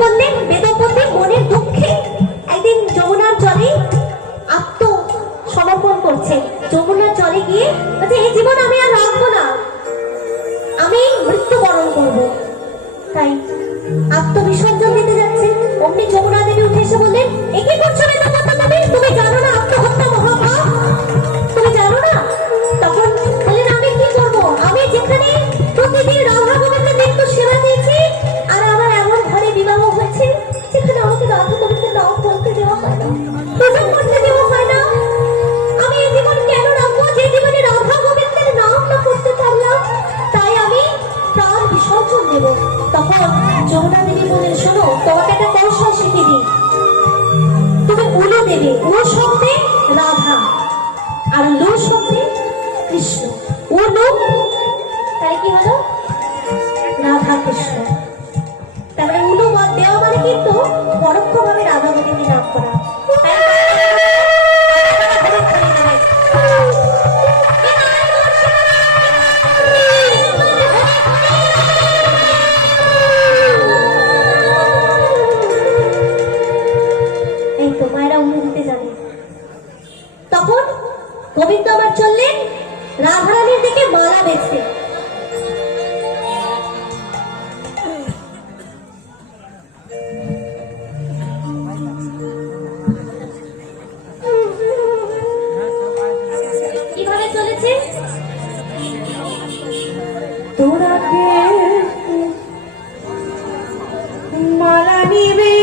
করলেন বেদপতি মনের দুঃখে একদিন যমুনার জলে আত্মসমর্পণ করছে। যমুনার জলে গিয়ে বলছে এই জীবন আমি আর রাখবো না, আমি মৃত্যুবরণ করব। তাই আত্মবিসর্জন দিতে যাচ্ছে। অমনি যমুনা দেবী উঠে এসে বললেন এ কি করছো বেদপতি দেবী, তুমি জানো না আত্মহত্যা মহাপাপ, তুমি জানো না? তখন বললেন আমি কি করব, আমি যেখানে প্রতিদিন রাধা গোবিন্দের নিত্য সেবা দিয়েছি আর আমার এমন ঘরে বিবাহ হয়েছে যেখানে আমাকে রাধা গোবিন্দের নাম বলতে দেওয়া হয় না, পূজন করতে দেওয়া হয় না, আমি এই জীবন কেন রাখবো যে জীবনে রাধা গোবিন্দের নাম না করতে পারলাম? তাই আমি প্রাণ বিসর্জন দেব। তখন যমুনা দেবী বললেন শোনো, তোমাকে একটা কৌশল শিখিয়ে দিই, তুমি উলু দেবে, ও শব্দে রাধা আর লো শব্দে কৃষ্ণ, উলু তাহলে কি হলো রাধা কৃষ্ণ। তারপরে উলু বাদ দেওয়া মানে কিন্তু পরোক্ষভাবে রাধা গোবিন্দের নাম করা। এই তো মায়েরা উলু দিতে জানে। তখন গোবিন্দ আবার চললেন রাধারানীর দিকে মালা বেচতে। কিভাবে চলেছে? তোরা কে মালা নিবে